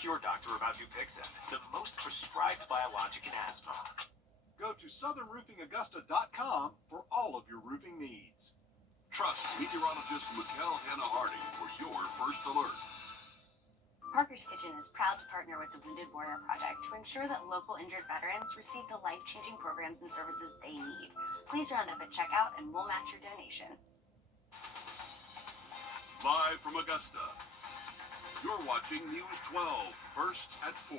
Ask your doctor about Dupixent, the most prescribed biologic in asthma. Go to southernroofingaugusta.com for all of your roofing needs. Trust meteorologist Mikkel Hannah-Hardy for your first alert. Parker's Kitchen is proud to partner with the Wounded Warrior Project to ensure that local injured veterans receive the life-changing programs and services they need. Please round up at checkout and we'll match your donation. Live from Augusta, you're watching News 12, first at 4.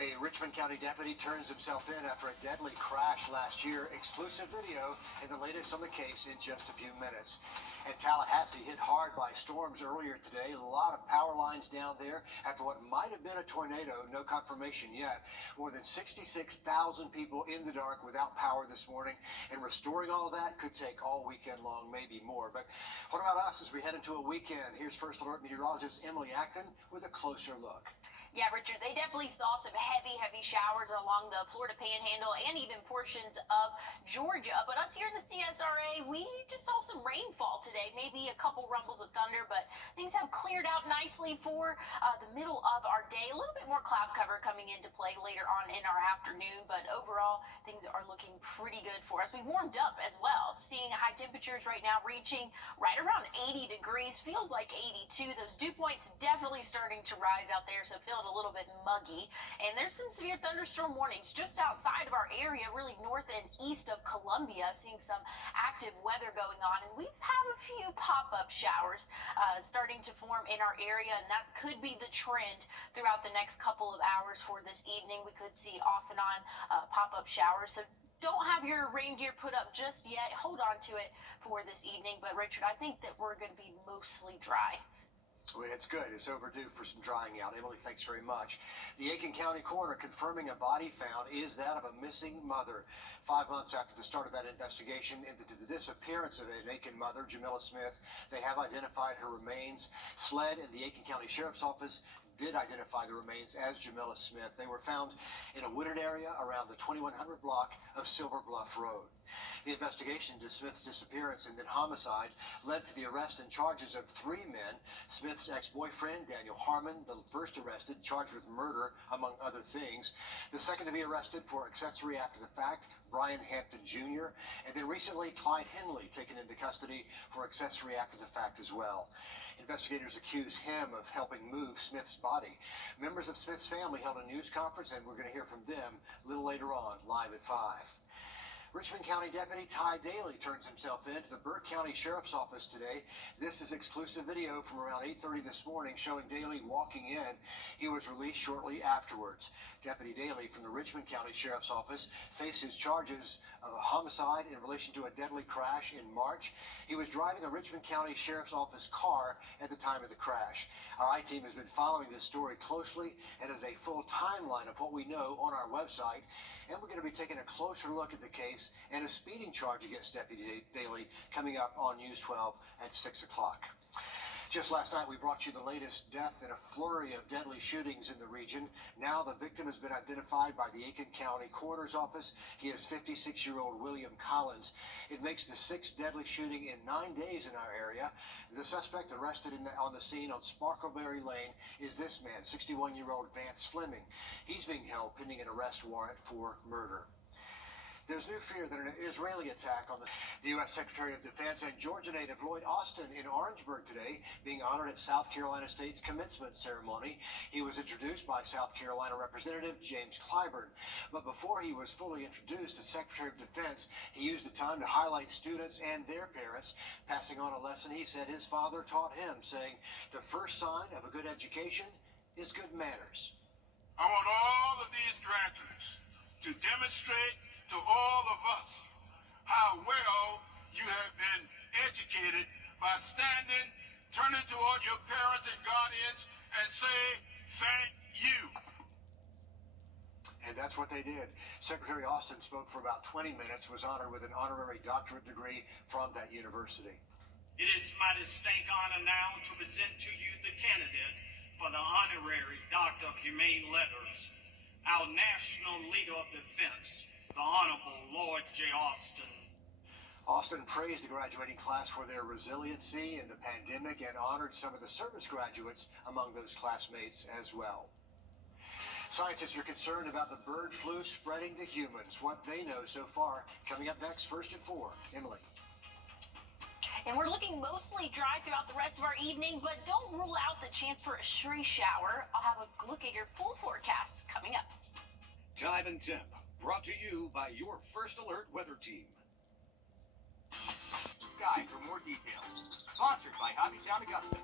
A Richmond County deputy turns himself in after a deadly crash last year. Exclusive video and the latest on the case in just a few minutes. And Tallahassee hit hard by storms earlier today. A lot of power lines down there after what might have been a tornado. No confirmation yet. More than 66,000 people in the dark without power this morning. And restoring all that could take all weekend long, maybe more. But what about us as we head into a weekend? Here's First Alert meteorologist Emily Acton with a closer look. Yeah, Richard, they definitely saw some heavy showers along the Florida Panhandle and even portions of Georgia. But us here in the CSRA, we just saw some rainfall today, maybe a couple rumbles of thunder, but things have cleared out nicely for the middle of our day. A little bit more cloud cover coming into play later on in our afternoon, but overall, things are looking pretty good for us. We warmed up as well, seeing high temperatures right now reaching right around 80 degrees, feels like 82. Those dew points definitely starting to rise out there, so feeling a little bit muggy. And there's some severe thunderstorm warnings just outside of our area, really north and east of Columbia, seeing some active weather going on. And we've had a few pop-up showers starting to form in our area, and that could be the trend throughout the next couple of hours for this evening. We could see off and on pop-up showers. So don't have your rain gear put up just yet. Hold on to it for this evening. But Richard, I think that we're going to be mostly dry. Well, it's good. It's overdue for some drying out. Emily, thanks very much. The Aiken County coroner confirming a body found is that of a missing mother. 5 months after the start of that investigation into the disappearance of an Aiken mother, Jamila Smith, they have identified her remains. SLED and the Aiken County Sheriff's Office did identify the remains as Jamila Smith. They were found in a wooded area around the 2100 block of Silver Bluff Road. The investigation into Smith's disappearance and then homicide led to the arrest and charges of 3 men. Smith's ex-boyfriend, Daniel Harmon, the first arrested, charged with murder, among other things. The second to be arrested for accessory after the fact, Brian Hampton Jr., and then recently Clyde Henley taken into custody for accessory after the fact as well. Investigators accuse him of helping move Smith's body. Members of Smith's family held a news conference, and we're going to hear from them a little later on, live at 5. Richmond County Deputy Ty Daly turns himself in to the Burke County Sheriff's Office today. This is exclusive video from around 8:30 this morning showing Daly walking in. He was released shortly afterwards. Deputy Daly from the Richmond County Sheriff's Office faces charges of a homicide in relation to a deadly crash in March. He was driving a Richmond County Sheriff's Office car at the time of the crash. Our I-team has been following this story closely and has a full timeline of what we know on our website. And we're going to be taking a closer look at the case and a speeding charge against Deputy Daly coming up on News 12 at 6 o'clock. Just last night, we brought you the latest death in a flurry of deadly shootings in the region. Now the victim has been identified by the Aiken County Coroner's Office. He is 56-year-old William Collins. It makes the 6th deadly shooting in 9 days in our area. The suspect arrested on the scene on Sparkleberry Lane is this man, 61-year-old Vance Fleming. He's being held pending an arrest warrant for murder. There's new fear that an Israeli attack on the U.S. Secretary of Defense and Georgia native Lloyd Austin in Orangeburg today, being honored at South Carolina State's commencement ceremony. He was introduced by South Carolina Representative James Clyburn. But before he was fully introduced as Secretary of Defense, he used the time to highlight students and their parents, passing on a lesson he said his father taught him, saying, "The first sign of a good education is good manners." I want all of these graduates to demonstrate to all of us how well you have been educated by standing, turning toward your parents and guardians and say, "Thank you." And that's what they did. Secretary Austin spoke for about 20 minutes, was honored with an honorary doctorate degree from that university. It is my distinct honor now to present to you the candidate for the honorary Doctor of Humane Letters, our National Leader of Defense, the Honorable Lloyd J. Austin. Austin praised the graduating class for their resiliency in the pandemic and honored some of the service graduates among those classmates as well. Scientists are concerned about the bird flu spreading to humans. What they know so far. Coming up next, first at 4. Emily. And we're looking mostly dry throughout the rest of our evening, but don't rule out the chance for a stray shower. I'll have a look at your full forecast coming up. Time and temp, brought to you by your First Alert weather team. Sky for more details. Sponsored by Hobbytown Augusta.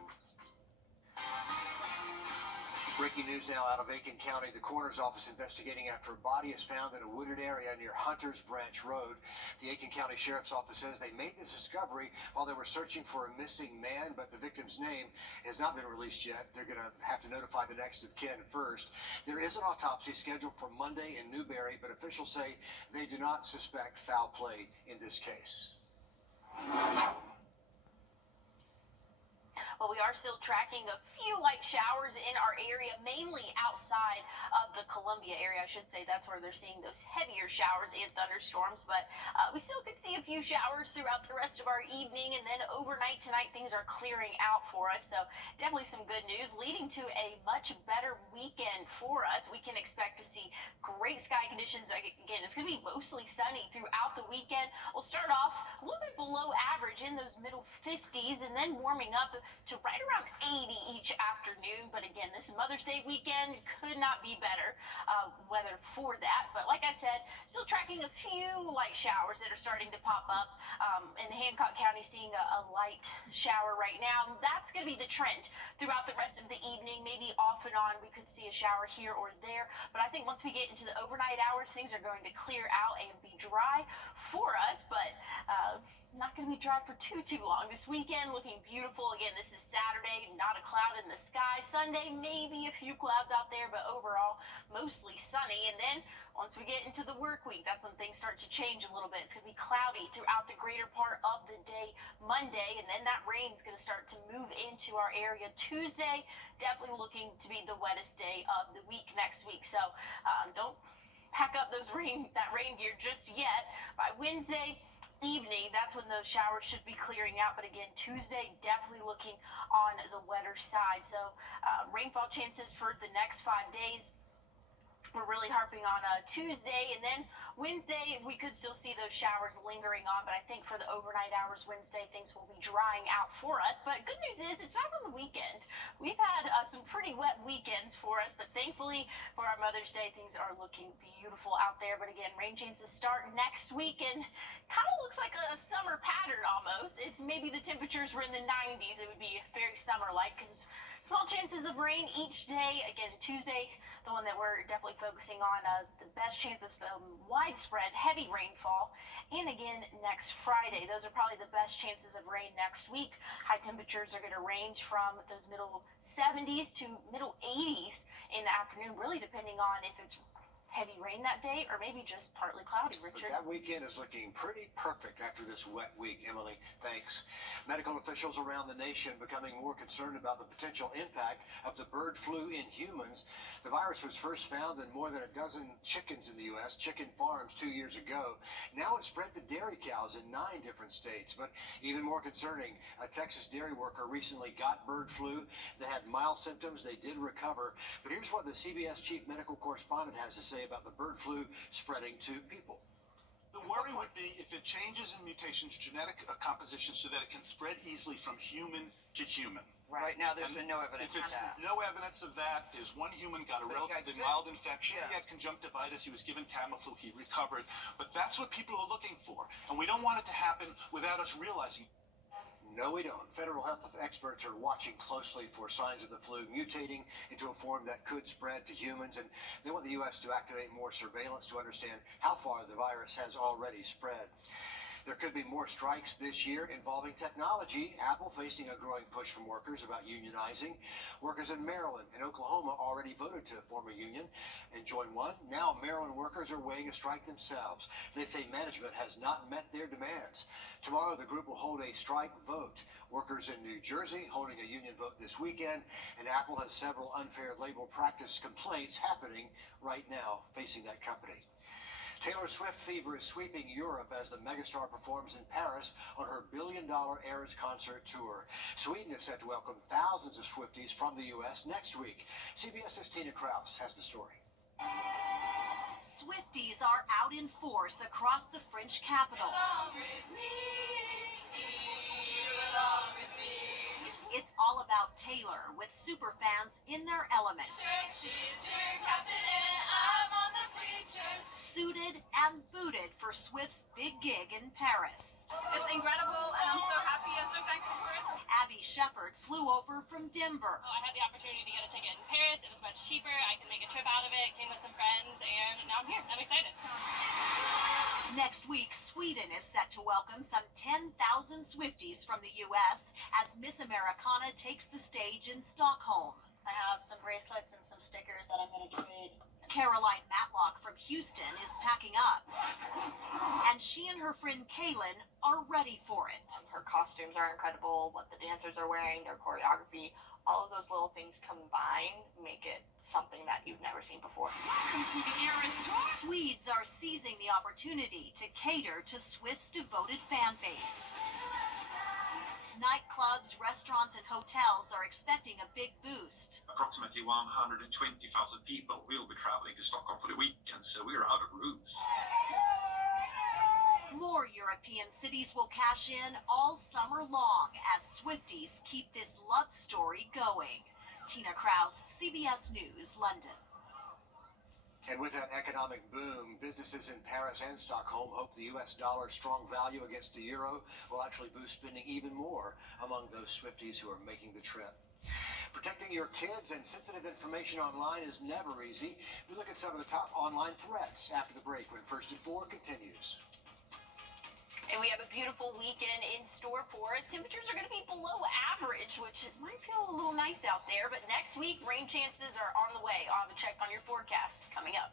Breaking news now out of Aiken County. The coroner's office investigating after a body is found in a wooded area near Hunters Branch Road. The Aiken County Sheriff's Office says they made this discovery while they were searching for a missing man, but the victim's name has not been released yet. They're going to have to notify the next of kin first. There is an autopsy scheduled for Monday in Newberry, but officials say they do not suspect foul play in this case. Well, we are still tracking a few light showers in our area, mainly outside of the Columbia area. I should say that's where they're seeing those heavier showers and thunderstorms, but we still could see a few showers throughout the rest of our evening, and then overnight tonight things are clearing out for us, so definitely some good news leading to a much better weekend for us. We can expect to see great sky conditions. Again, it's going to be mostly sunny throughout the weekend. We'll start off a little bit below average in those middle 50s, and then warming up to right around 80 each afternoon. But again, this Mother's Day weekend could not be better weather for that. But like I said, still tracking a few light showers that are starting to pop up. In Hancock County, seeing a light shower right now. That's going to be the trend throughout the rest of the evening. Maybe off and on we could see a shower here or there. But I think once we get into the overnight hours, things are going to clear out and be dry for us. But not going to be dry for too long. This weekend looking beautiful. Again, this is Saturday, not a cloud in the sky. Sunday, maybe a few clouds out there, but overall mostly sunny. And then once we get into the work week, that's when things start to change a little bit. It's going to be cloudy throughout the greater part of the day Monday, and then that rain's going to start to move into our area Tuesday. Definitely looking to be the wettest day of the week next week. So don't pack up that rain gear just yet. By Wednesday evening, that's when those showers should be clearing out. But again, Tuesday definitely looking on the wetter side. So rainfall chances for the next 5 days. We're really harping on Tuesday, and then Wednesday we could still see those showers lingering on, but I think for the overnight hours Wednesday things will be drying out for us. But good news is it's not on the weekend. We've had some pretty wet weekends for us, but thankfully for our Mother's Day things are looking beautiful out there. But again, rain chances start next week, and kind of looks like a summer pattern almost. If maybe the temperatures were in the 90s, it would be very summer-like, because small chances of rain each day. Again, Tuesday, the one that we're definitely focusing on, the best chance of some widespread heavy rainfall. And again, next Friday, those are probably the best chances of rain next week. High temperatures are going to range from those middle 70s to middle 80s in the afternoon, really depending on if it's heavy rain that day or maybe just partly cloudy, Richard. But that weekend is looking pretty perfect after this wet week, Emily. Thanks. Medical officials around the nation becoming more concerned about the potential impact of the bird flu in humans. The virus was first found in more than a dozen chickens in the U.S., chicken farms 2 years ago. Now it's spread to dairy cows in 9 different states. But even more concerning, a Texas dairy worker recently got bird flu. They had mild symptoms. They did recover. But here's what the CBS chief medical correspondent has to say about the bird flu spreading to people. The worry would be if it changes in mutations, genetic composition, so that it can spread easily from human to human. Right now, there's been no evidence If of it's that. no evidence of that, there's one human got a But he got relatively sick. mild infection. Yeah. He had conjunctivitis. He was given Tamiflu. He recovered. But that's what people are looking for, and we don't want it to happen without us realizing. No, we don't. Federal health experts are watching closely for signs of the flu mutating into a form that could spread to humans, and they want the U.S. to activate more surveillance to understand how far the virus has already spread. There could be more strikes this year involving technology. Apple facing a growing push from workers about unionizing. Workers in Maryland and Oklahoma already voted to form a union and join one. Now Maryland workers are weighing a strike themselves. They say management has not met their demands. Tomorrow the group will hold a strike vote. Workers in New Jersey holding a union vote this weekend, and Apple has several unfair labor practice complaints happening right now facing that company. Taylor Swift fever is sweeping Europe as the megastar performs in Paris on her billion-dollar Eras concert tour. Sweden is set to welcome thousands of Swifties from the U.S. next week. CBS's Tina Kraus has the story. Swifties are out in force across the French capital. It's all about Taylor, with superfans in their element. Suited and booted for Swift's big gig in Paris. It's incredible, and I'm so happy and so thankful for it. Abby Shepard flew over from Denver. I had the opportunity to get a ticket in Paris. It was much cheaper. I could make a trip out of it, came with some friends, and now I'm here. I'm excited. Next week, Sweden is set to welcome some 10,000 Swifties from the U.S. as Miss Americana takes the stage in Stockholm. I have some bracelets and some stickers that I'm going to trade. Caroline Matlock from Houston is packing up, and she and her friend Kaylin are ready for it. Her costumes are incredible, what the dancers are wearing, their choreography, all of those little things combined make it something that you've never seen before. Welcome to the Eras Tour. Swedes are seizing the opportunity to cater to Swift's devoted fan base. Nightclubs, restaurants, and hotels are expecting a big boost. Approximately 120,000 people will be traveling to Stockholm for the weekend, so we're out of rooms. More European cities will cash in all summer long as Swifties keep this love story going. Tina Kraus, CBS News, London. And with that economic boom, businesses in Paris and Stockholm hope the U.S. dollar's strong value against the euro will actually boost spending even more among those Swifties who are making the trip. Protecting your kids and sensitive information online is never easy. We look at some of the top online threats after the break when First at 4 continues. And we have a beautiful weekend in store for us. Temperatures are going to be below average, which might feel a little nice out there. But next week, rain chances are on the way. I'll have a check on your forecast coming up.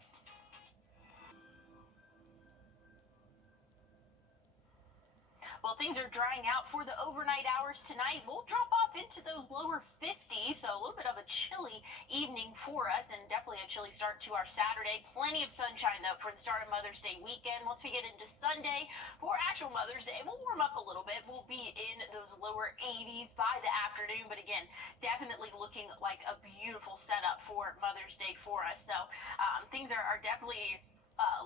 Well, things are drying out for the overnight hours tonight. We'll drop off into those lower 50s, so a little bit of a chilly evening for us, and definitely a chilly start to our Saturday. Plenty of sunshine, though, for the start of Mother's Day weekend. Once we get into Sunday, for actual Mother's Day, we'll warm up a little bit. We'll be in those lower 80s by the afternoon, but again, definitely looking like a beautiful setup for Mother's Day for us. So things are definitely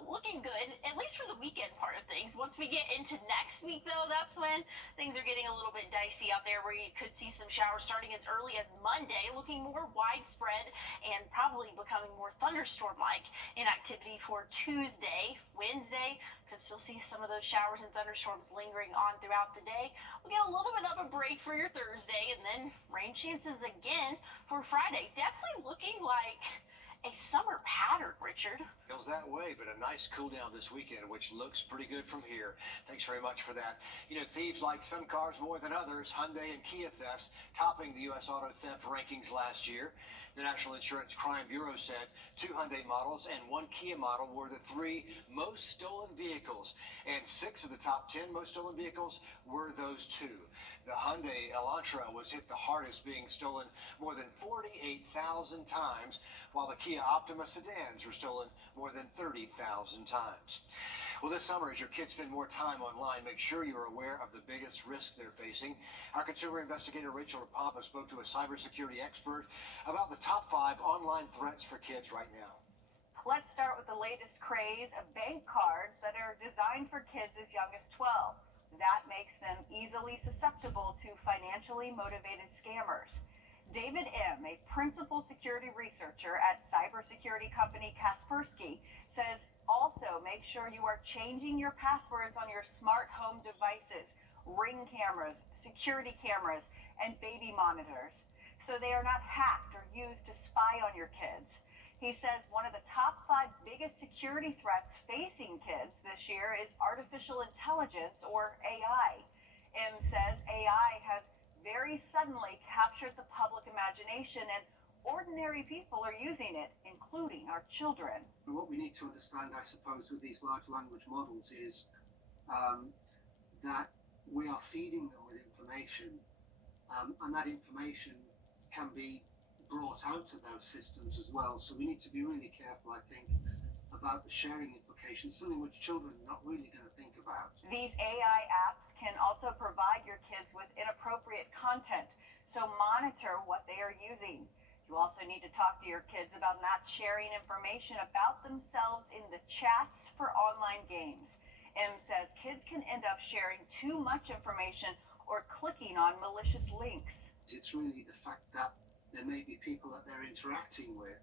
looking good, at least for the weekend part of things. Once we get into next week, though, that's when things are getting a little bit dicey out there, where you could see some showers starting as early as Monday, looking more widespread and probably becoming more thunderstorm-like in activity for Tuesday. Wednesday, could still see some of those showers and thunderstorms lingering on throughout the day. We'll get a little bit of a break for your Thursday, and then rain chances again for Friday. Definitely looking like a summer pattern, Richard. Feels that way, but a nice cool down this weekend, which looks pretty good from here. Thanks very much for that. You know, thieves like some cars more than others. Hyundai and Kia thefts topping the U.S. auto theft rankings last year. The National Insurance Crime Bureau said 2 Hyundai models and 1 Kia model were the 3 most stolen vehicles, and 6 of the top 10 most stolen vehicles were those 2. The Hyundai Elantra was hit the hardest, being stolen more than 48,000 times, while the Kia Optima sedans were stolen more than 30,000 times. Well, this summer, as your kids spend more time online, make sure you're aware of the biggest risk they're facing. Our consumer investigator, Rachel Rapapa, spoke to a cybersecurity expert about the top 5 online threats for kids right now. Let's start with the latest craze of bank cards that are designed for kids as young as 12. That makes them easily susceptible to financially motivated scammers. David M., a principal security researcher at cybersecurity company Kaspersky, says also make sure you are changing your passwords on your smart home devices, Ring cameras, security cameras, and baby monitors, so they are not hacked or used to spy on your kids. He says one of the top 5 biggest security threats facing kids this year is artificial intelligence, or AI. M says AI has very suddenly captured the public imagination, and ordinary people are using it, including our children. What we need to understand, I suppose, with these large language models is that we are feeding them with information, and that information can be brought out of those systems as well. So we need to be really careful, I think, about the sharing implications, something which children are not really going to think about. These AI apps can also provide your kids with inappropriate content, so monitor what they are using. You also need to talk to your kids about not sharing information about themselves in the chats for online games. M says kids can end up sharing too much information or clicking on malicious links. It's really the fact that there may be people that they're interacting with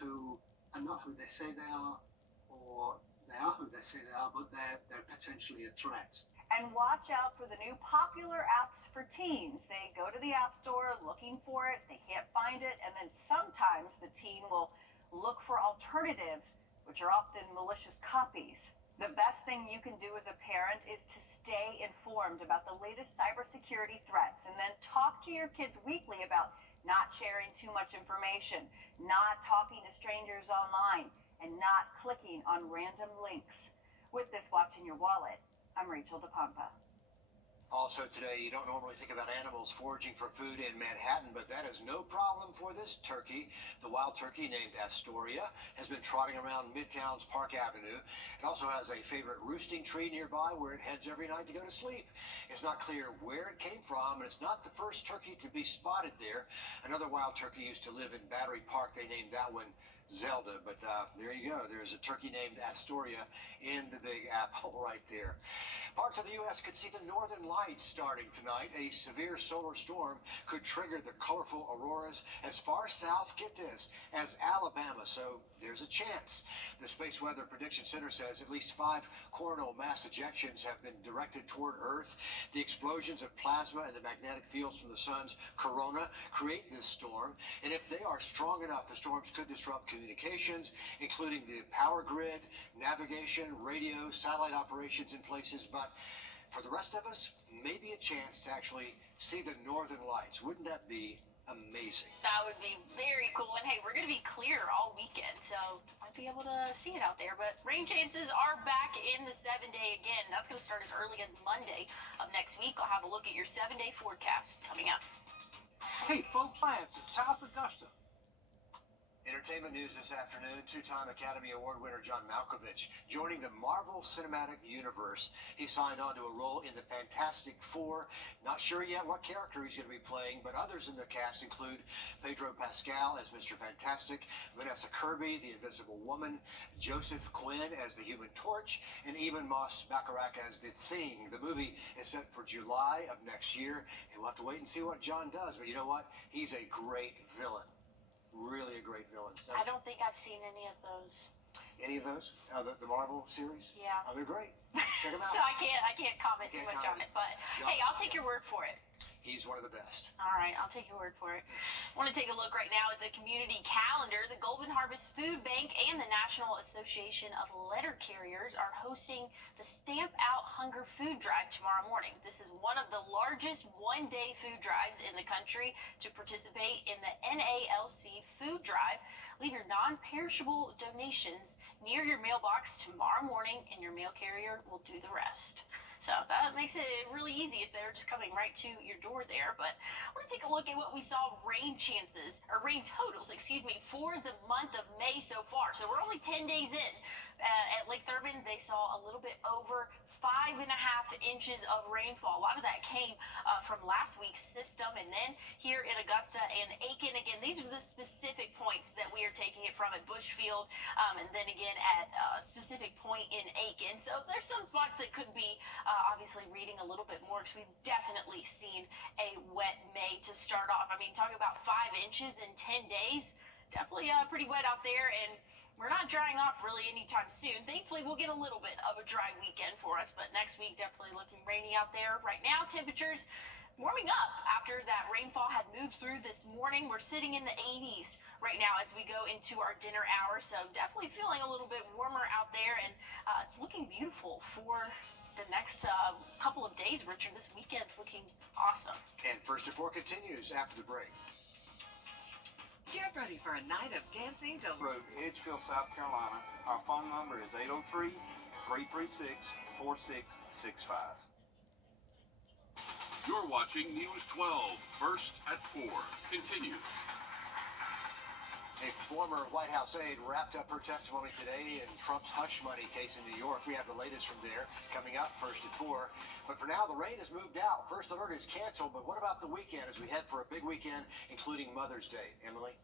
who are not who they say they are, or they are who they say they are, but they're potentially a threat. And watch out for the new popular apps for teens. They go to the App Store looking for it, they can't find it, and then sometimes the teen will look for alternatives, which are often malicious copies. The best thing you can do as a parent is to stay informed about the latest cybersecurity threats, and then talk to your kids weekly about not sharing too much information, not talking to strangers online, and not clicking on random links. With this Watch in Your Wallet, I'm Rachel DePompa. Also today, you don't normally think about animals foraging for food in Manhattan, but that is no problem for this turkey. The wild turkey named Astoria has been trotting around Midtown's Park Avenue. It also has a favorite roosting tree nearby where it heads every night to go to sleep. It's not clear where it came from, and it's not the first turkey to be spotted there. Another wild turkey used to live in Battery Park. They named that one Zelda, but there you go. There's a turkey named Astoria in the Big Apple right there. Parts of the U.S. could see the northern lights starting tonight. A severe solar storm could trigger the colorful auroras as far south, get this, as Alabama, so there's a chance. The Space Weather Prediction Center says at least 5 coronal mass ejections have been directed toward Earth. The explosions of plasma and the magnetic fields from the sun's corona create this storm, and if they are strong enough, the storms could disrupt communications, including the power grid, navigation, radio, satellite operations in places, but for the rest of us, maybe a chance to actually see the northern lights. Wouldn't that be amazing? That would be very cool. And hey, we're going to be clear all weekend, so might be able to see it out there. But rain chances are back in the 7-day again. That's going to start as early as Monday of next week. I'll have a look at your 7-day forecast coming up. Hey, folks, plants in South Augusta. Entertainment news this afternoon, 2-time Academy Award winner John Malkovich joining the Marvel Cinematic Universe. He signed on to a role in the Fantastic Four. Not sure yet what character he's going to be playing, but others in the cast include Pedro Pascal as Mr. Fantastic, Vanessa Kirby, the Invisible Woman, Joseph Quinn as the Human Torch, and Eamon Moss Bacharach as the Thing. The movie is set for July of next year, and we'll have to wait and see what John does. But you know what? He's a great villain. Really a great villain. So, I don't think I've seen any of those. any of those? The Marvel series? Yeah. Oh, they're great. Check them out. So I can't comment too much on it, but hey, I'll take your word for it. He's one of the best. All right, I'll take your word for it. I want to take a look right now at the community calendar. The Golden Harvest Food Bank and the National Association of Letter Carriers are hosting the Stamp Out Hunger Food Drive tomorrow morning. This is one of the largest one-day food drives in the country. To participate in the NALC Food Drive, leave your non-perishable donations near your mailbox tomorrow morning, and your mail carrier will do the rest. So that makes it really easy if they're just coming right to your door there. But I want to take a look at what we saw rain totals, for the month of May so far. So we're only 10 days in. At Lake Thurman, they saw a little bit over 5.5 inches of rainfall. A lot of that came from last week's system, and then here in Augusta and Aiken. Again, these are the specific points that we are taking it from at Bushfield, and then again at a specific point in Aiken. So there's some spots that could be obviously reading a little bit more, because we've definitely seen a wet May to start off. I mean, talking about 5 inches in 10 days, definitely pretty wet out there, and we're not drying off really anytime soon. Thankfully, we'll get a little bit of a dry weekend for us, but next week definitely looking rainy out there. Right now, temperatures warming up after that rainfall had moved through this morning. We're sitting in the 80s right now as we go into our dinner hour, so definitely feeling a little bit warmer out there, and it's looking beautiful for the next couple of days, Richard. This weekend's looking awesome. And First to 4 continues after the break. Get ready for a night of dancing till Road, Edgefield, South Carolina. Our phone number is 803-336-4665. You're watching News 12, First at 4. Continues. A Former White House aide wrapped up her testimony today in Trump's hush money case in New York. We have the latest from there coming up first at 4. But for now, the rain has moved out. First alert is canceled. But what about the weekend as we head for a big weekend, including Mother's Day? Emily?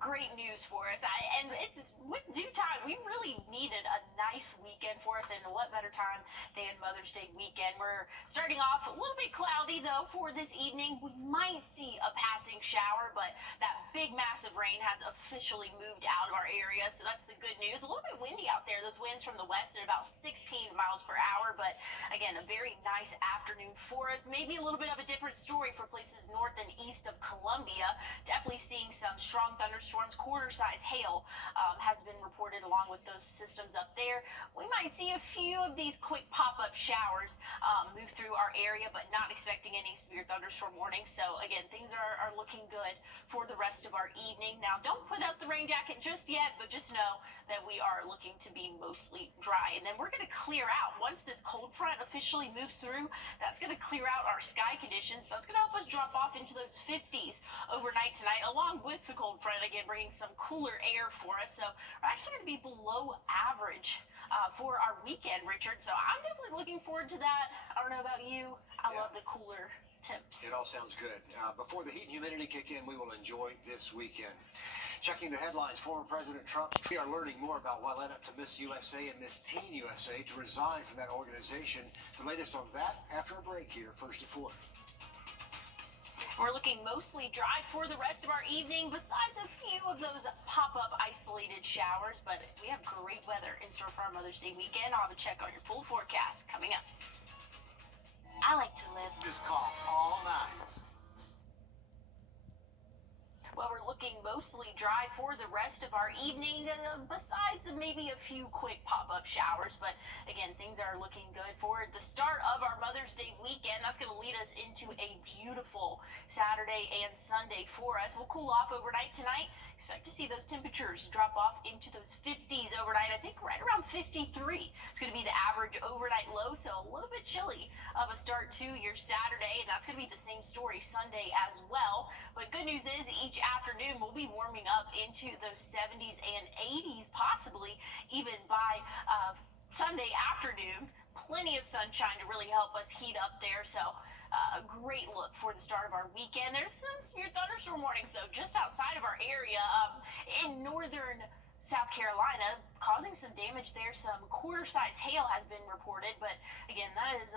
Great news for us. And it's with due time. We really needed a nice weekend for us, and what better time than Mother's Day weekend. We're starting off a little bit cloudy, though, for this evening. We might see a passing shower, but that big, massive rain has officially moved out of our area, so that's the good news. A little bit windy out there. Those winds from the west at about 16 miles per hour, but again, a very nice afternoon for us. Maybe a little bit of a different story for places north and east of Columbia. Definitely seeing some strong thunderstorms. Quarter-size hail has been reported along with those systems up there. We might see a few of these quick pop-up showers move through our area, but not expecting any severe thunderstorm warnings. So again, things are looking good for the rest of our evening. Now, don't put up the rain jacket just yet, but just know that we are looking to be mostly dry. And then we're going to clear out. Once this cold front officially moves through, that's going to clear out our sky conditions. So that's going to help us drop off into those 50s overnight tonight, along with the cold front, again, bringing some cooler air for us. So we're actually going to be below average for our weekend, Richard. So I'm definitely looking forward to that. I don't know about you. I love the cooler temps. It all sounds good. Before the heat and humidity kick in, we will enjoy this weekend. Checking the headlines, former President Trump's. We are learning more about what led up to Miss USA and Miss Teen USA to resign from that organization. The latest on that after a break here, first at 4. We're looking mostly dry for the rest of our evening, besides a few of those pop-up isolated showers. But we have great weather in store for our Mother's Day weekend. I'll have a check on your full forecast coming up. I like to live. Just call all night. Well, we're looking mostly dry for the rest of our evening, besides maybe a few quick pop-up showers. But again, things are looking good for the start of our Mother's Day weekend. That's going to lead us into a beautiful Saturday and Sunday for us. We'll cool off overnight tonight. Expect to see those temperatures drop off into those 50s overnight. I think right around 53. It's going to be the average overnight low, so a little bit chilly of a start to your Saturday, and that's going to be the same story Sunday as well. But good news is each afternoon we'll be warming up into those 70s and 80s, possibly even by Sunday afternoon. Plenty of sunshine to really help us heat up there, so a great look for the start of our weekend. There's some severe thunderstorm warnings, though, just outside of our area in northern South Carolina, causing some damage there. Some quarter-size hail has been reported, but again, that is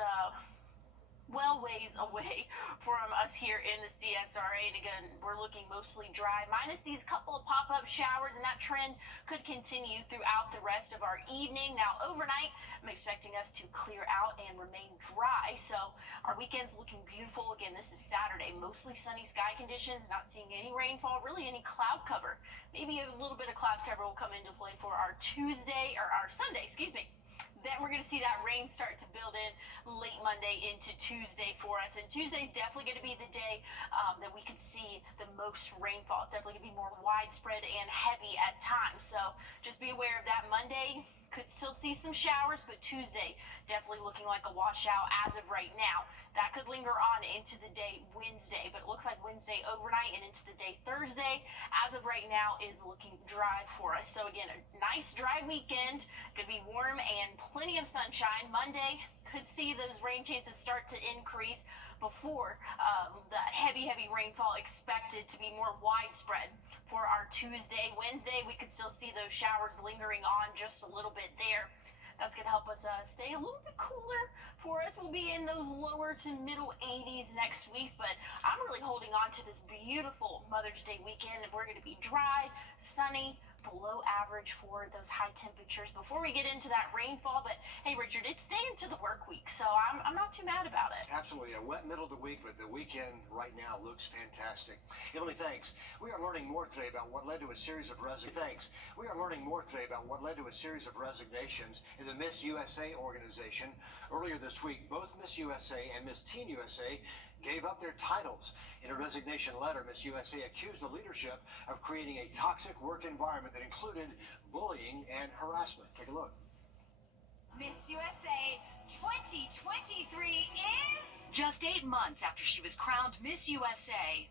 well ways away from us here in the CSRA. And again, we're looking mostly dry, minus these couple of pop-up showers, and that trend could continue throughout the rest of our evening. Now, overnight, I'm expecting us to clear out and remain dry, so our weekend's looking beautiful. Again, this is Saturday, mostly sunny sky conditions, not seeing any rainfall, really any cloud cover. Maybe a little bit of cloud cover will come into play for our Sunday, excuse me. Then we're going to see that rain start to build in late Monday into Tuesday for us. And Tuesday's definitely going to be the day that we could see the most rainfall. It's definitely going to be more widespread and heavy at times. So just be aware of that. Monday could still see some showers, but Tuesday definitely looking like a washout as of right now. That could linger on into the day Wednesday, but it looks like Wednesday overnight and into the day Thursday, as of right now, is looking dry for us. So again, a nice dry weekend, gonna be warm and plenty of sunshine. Monday could see those rain chances start to increase before that heavy rainfall expected to be more widespread for our Tuesday. Wednesday, we could still see those showers lingering on just a little bit there. That's going to help us stay a little bit cooler for us. We'll be in those lower to middle 80s next week, but I'm really holding on to this beautiful Mother's Day weekend. We're going to be dry, sunny, below average for those high temperatures before we get into that rainfall. But hey, Richard, it's staying to the work week, so I'm not too mad about it. Absolutely. A wet middle of the week, but the weekend right now looks fantastic. Emily, thanks. We are learning more today about what led to a series of resignations in the Miss USA organization. Earlier this week, both Miss USA and Miss Teen USA gave up their titles. In a resignation letter, Miss USA accused the leadership of creating a toxic work environment that included bullying and harassment. Take a look. Miss USA 2023 is... Just 8 months after she was crowned Miss USA,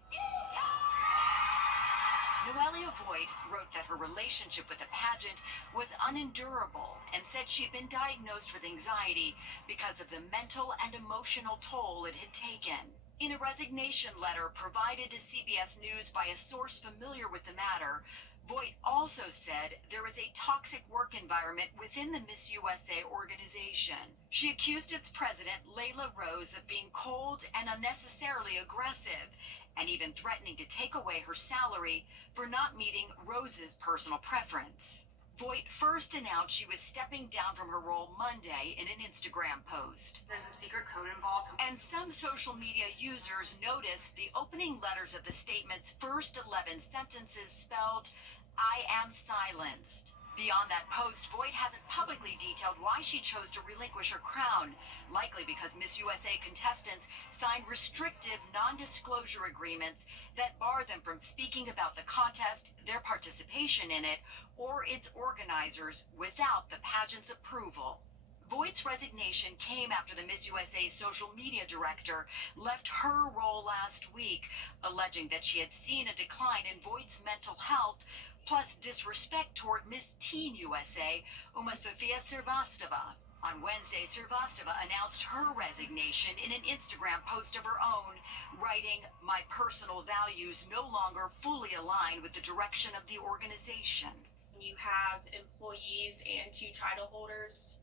Noelia Voigt wrote that her relationship with the pageant was unendurable and said she'd been diagnosed with anxiety because of the mental and emotional toll it had taken. In a resignation letter provided to CBS News by a source familiar with the matter, Voigt also said there is a toxic work environment within the Miss USA organization. She accused its president, Layla Rose, of being cold and unnecessarily aggressive, and even threatening to take away her salary for not meeting Rose's personal preference. Voigt first announced she was stepping down from her role Monday in an Instagram post. There's a secret code involved. And some social media users noticed the opening letters of the statement's first 11 sentences spelled, "I am silenced." Beyond that post, Voigt hasn't publicly detailed why she chose to relinquish her crown, likely because Miss USA contestants signed restrictive non-disclosure agreements that bar them from speaking about the contest, their participation in it, or its organizers without the pageant's approval. Voigt's resignation came after the Miss USA social media director left her role last week, alleging that she had seen a decline in Voigt's mental health, plus disrespect toward Miss Teen USA, Uma Sofia Srivastava. On Wednesday, Srivastava announced her resignation in an Instagram post of her own, writing, "My personal values no longer fully align with the direction of the organization." You have employees and two title holders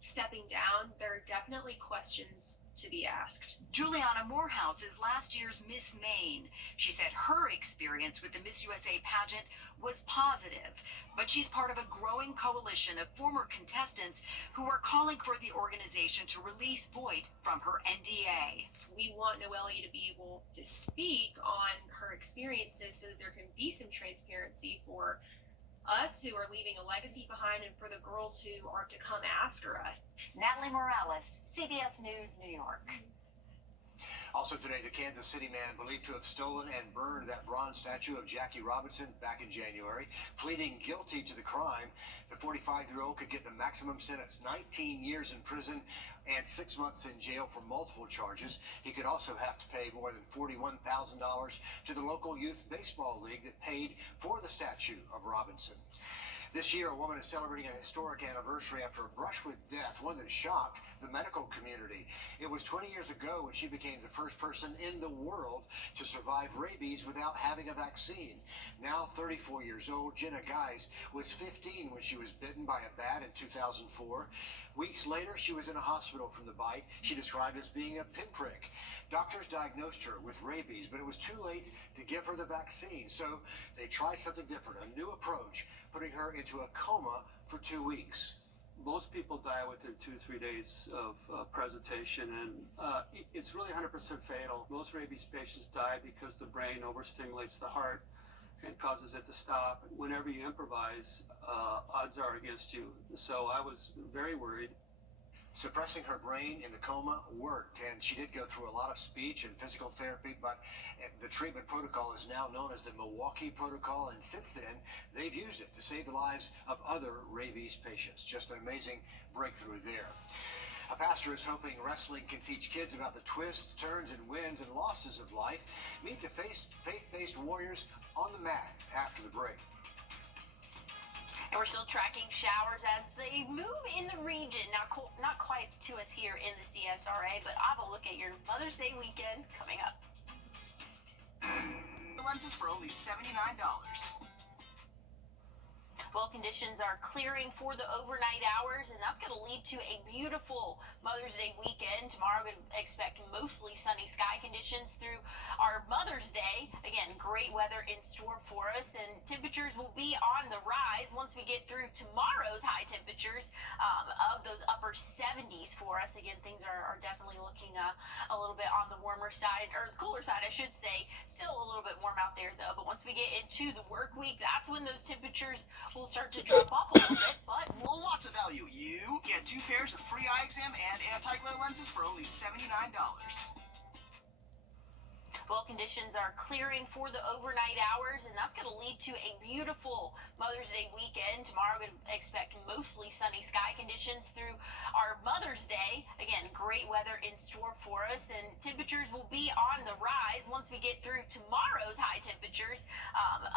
stepping down, there are definitely questions to be asked. Juliana Morehouse is last year's Miss Maine. She said her experience with the Miss USA pageant was positive, but she's part of a growing coalition of former contestants who are calling for the organization to release Voigt from her NDA. We want Noelia to be able to speak on her experiences so that there can be some transparency for us who are leaving a legacy behind and for the girls who are to come after us. Natalie Morales, CBS News, New York. Also today, the Kansas City man believed to have stolen and burned that bronze statue of Jackie Robinson back in January, pleading guilty to the crime. The 45-year-old could get the maximum sentence, 19 years in prison and 6 months in jail for multiple charges. He could also have to pay more than $41,000 to the local youth baseball league that paid for the statue of Robinson. This year, a woman is celebrating a historic anniversary after a brush with death, one that shocked the medical community. It was 20 years ago when she became the first person in the world to survive rabies without having a vaccine. Now 34 years old, Jenna Geis was 15 when she was bitten by a bat in 2004. Weeks later, she was in a hospital from the bite she described as being a pinprick. Doctors diagnosed her with rabies, but it was too late to give her the vaccine. So they tried something different, a new approach, putting her into a coma for 2 weeks. Most people die within 2-3 days of presentation, and it's really 100% fatal. Most rabies patients die because the brain overstimulates the heart and causes it to stop. Whenever you improvise, odds are against you. So I was very worried. Suppressing her brain in the coma worked, and she did go through a lot of speech and physical therapy, but the treatment protocol is now known as the Milwaukee Protocol, and since then, they've used it to save the lives of other rabies patients. Just an amazing breakthrough there. A pastor is hoping wrestling can teach kids about the twists, turns, and wins and losses of life. Meet the faith-based warriors on the mat after the break. And we're still tracking showers as they move in the region. Now, not quite to us here in the CSRA, but I have a look at your Mother's Day weekend coming up. Lenses for only $79. Well, conditions are clearing for the overnight hours, and that's going to lead to a beautiful Mother's Day weekend. Tomorrow, we expect mostly sunny sky conditions through our Mother's Day. Again, great weather in store for us, and temperatures will be on the rise once we get through tomorrow's high temperatures of those upper 70s for us. Again, things are definitely looking a little bit on the warmer side, or the cooler side, I should say. Still a little bit warm out there, though, but once we get into the work week, that's when those temperatures will start to drop off a little bit, but Lots of value. You get 2 pairs of free eye exam and anti-glare lenses for only $79. Well, conditions are clearing for the overnight hours, and that's going to lead to a beautiful Mother's Day weekend. Tomorrow, we expect mostly sunny sky conditions through our Mother's Day. Again, great weather in store for us, and temperatures will be on the rise once we get through tomorrow's high temperatures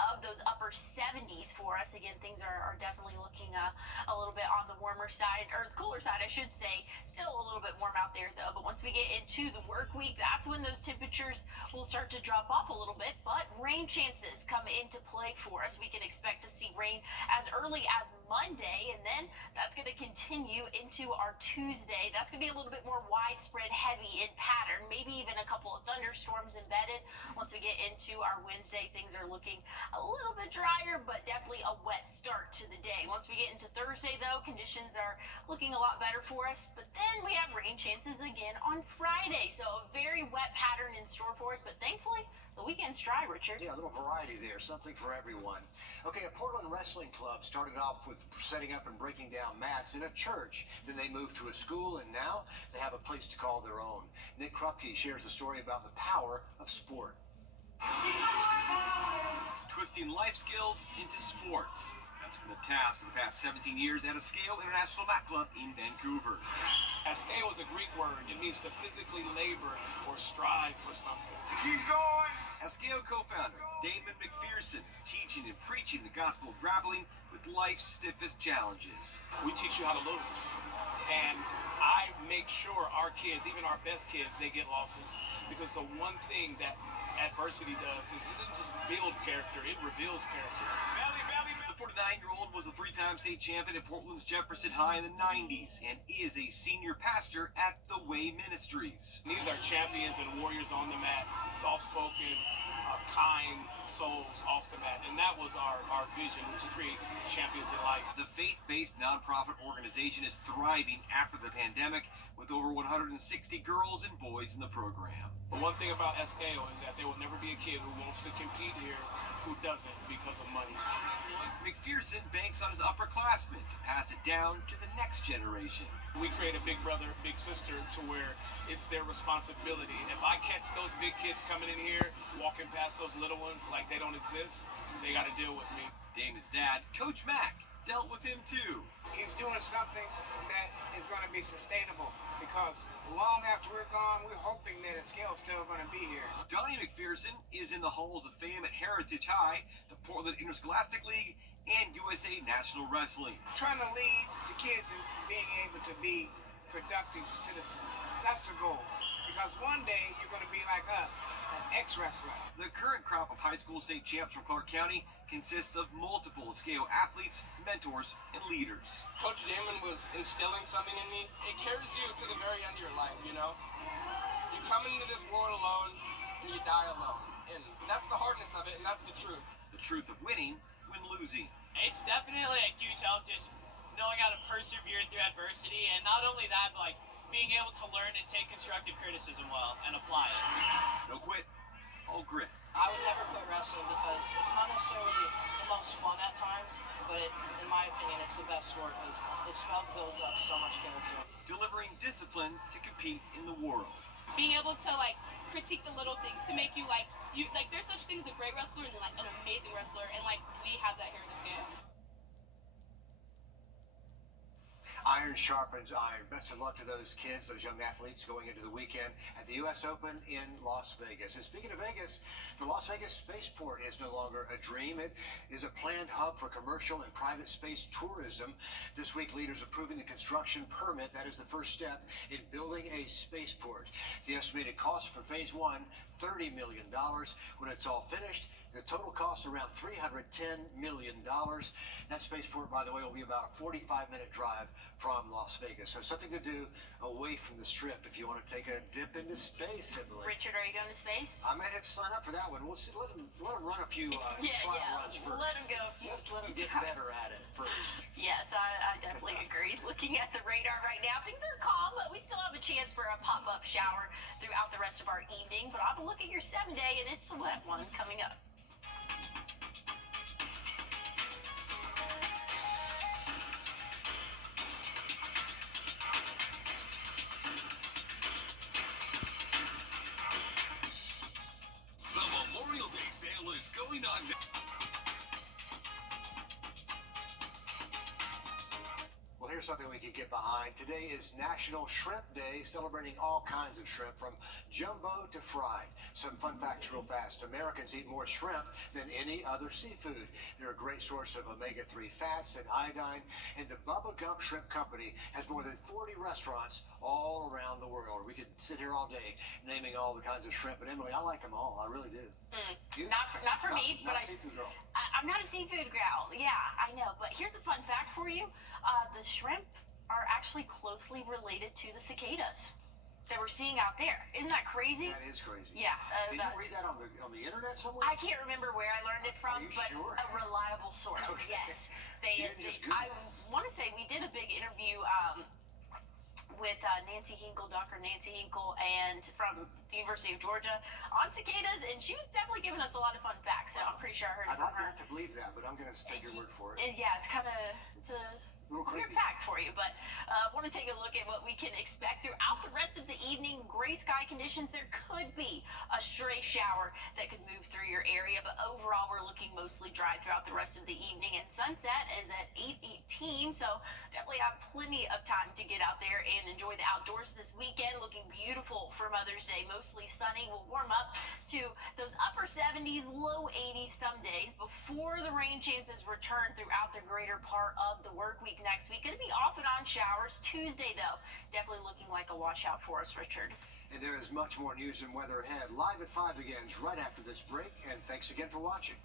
of those upper 70s for us. Again, things are definitely looking a little bit on the warmer side, or the cooler side, I should say. Still a little bit warm out there, though, but once we get into the work week, that's when those temperatures will start to drop off a little bit, but rain chances come into play for us. We can expect to see rain as early as Monday, and then that's going to continue into our Tuesday. That's going to be a little bit more widespread, heavy in pattern, maybe even a couple of thunderstorms embedded. Once we get into our Wednesday, things are looking a little bit drier, but definitely a wet start to the day. Once we get into Thursday, though, conditions are looking a lot better for us, but then we have rain chances again on Friday, so a very wet pattern in store for us, but thankfully the weekend's dry, Richard. Yeah, a little variety there, something for everyone. Okay, a Portland wrestling club started off with setting up and breaking down mats in a church. Then they moved to a school, and now they have a place to call their own. Nick Krupke shares the story about the power of sport. Twisting life skills into sports. That's been a task for the past 17 years at Escale International Mat Club in Vancouver. Escale is a Greek word. It means to physically labor or strive for something. Keep going! Escale co-founder Damon McPherson is teaching and preaching the gospel of grappling with life's stiffest challenges. We teach you how to lose. And I make sure our kids, even our best kids, they get losses. Because the one thing that adversity does is it doesn't just build character, it reveals character. The 49-year-old was a three-time state champion at Portland's Jefferson High in the 90s and is a senior pastor at The Way Ministries. These are champions and warriors on the mat, soft-spoken, kind souls off the mat. And that was our vision, to create champions in life. The faith-based nonprofit organization is thriving after the pandemic with over 160 girls and boys in the program. The one thing about Escale is that there will never be a kid who wants to compete here who doesn't because of money. McPherson banks on his upperclassmen to pass it down to the next generation. We create a big brother, big sister to where it's their responsibility. If I catch those big kids coming in here, walking past those little ones like they don't exist, they got to deal with me. Damon's dad, Coach Mack, dealt with him too. He's doing something that is going to be sustainable because long after we're gone, we're hoping that Escale's still going to be here. Donnie McPherson is in the halls of fame at Heritage High, the Portland Interscholastic League, and USA National Wrestling. Trying to lead the kids in being able to be productive citizens. That's the goal. Because one day you're going to be like us, an ex-wrestler. The current crop of high school state champs from Clark County consists of multiple Escale athletes, mentors, and leaders. Coach Damon was instilling something in me. It carries you to the very end of your life, you know? You come into this world alone, and you die alone. And that's the hardness of it, and that's the truth. The truth of winning when losing. It's definitely a huge help just knowing how to persevere through adversity, and not only that, but like being able to learn and take constructive criticism well and apply it. No quit, all grit. I would never quit wrestling because it's not necessarily the most fun at times, but in my opinion, it's the best sport because it builds up so much character. Delivering discipline to compete in the world. Being able to like critique the little things to make you like there's such things as a great wrestler and like an amazing wrestler, and like we have that here at Escale. Iron sharpens iron. Best of luck to those kids, those young athletes going into the weekend at the U.S. Open in Las Vegas. And speaking of Vegas, the Las Vegas Spaceport is no longer a dream. It is a planned hub for commercial and private space tourism. This week, leaders approving the construction permit. That is the first step in building a spaceport. The estimated cost for phase one, $30 million. When it's all finished, the total cost around $310 million. That spaceport, by the way, will be about a 45-minute drive from Las Vegas. So something to do away from the Strip if you want to take a dip into space, Emily. Richard, are you going to space? I might have to sign up for that one. We'll see, let him run a few trial runs first. Let him go. Let's let him get better at it first. Yes, I definitely agree. Looking at the radar right now, things are calm, but we still have a chance for a pop-up shower throughout the rest of our evening. But I'll have a look at your 7-day, and it's a wet one coming up. Here's something we can get behind. Today is National Shrimp Day, celebrating all kinds of shrimp, from jumbo to fried. Some fun facts real fast. Americans eat more shrimp than any other seafood. They're a great source of omega-3 fats and iodine, and the Bubba Gump Shrimp Company has more than 40 restaurants all around the world. We could sit here all day naming all the kinds of shrimp, but Emily, I like them all. I really do. You? Not for me, but not a seafood girl. I'm not a seafood gal. Yeah, I know. But here's a fun fact for you. The shrimp are actually closely related to the cicadas that we're seeing out there. Isn't that crazy? That is crazy. Yeah. Did you read that on the internet somewhere? I can't remember where I learned it from, Are you but sure? a reliable source. Okay. Yes. You didn't just Google I want to say we did a big interview with Nancy Hinkle, Dr. Nancy Hinkle, and from the University of Georgia on cicadas, and she was definitely giving us a lot of fun facts. So I'm pretty sure I heard it I'd from like her. to believe that, but I'm going to take your word for it. And yeah, it's a weird fact for you, but I want to take a look at what we can expect throughout the rest of the evening. Gray sky conditions. There could be a stray shower that could move through your area, but overall we're looking mostly dry throughout the rest of the evening, and sunset is at 8:18, so definitely have plenty of time to get out there and enjoy the outdoors this weekend. Looking beautiful for Mother's Day. Mostly sunny. We'll warm up to those upper 70s, low 80s some days before the rain chances return throughout the greater part of the work week next week. Going to be off and on showers. Tuesday, though, definitely looking like a washout for us, Richard. And there is much more news and weather ahead. Live at 5 begins right after this break, and thanks again for watching.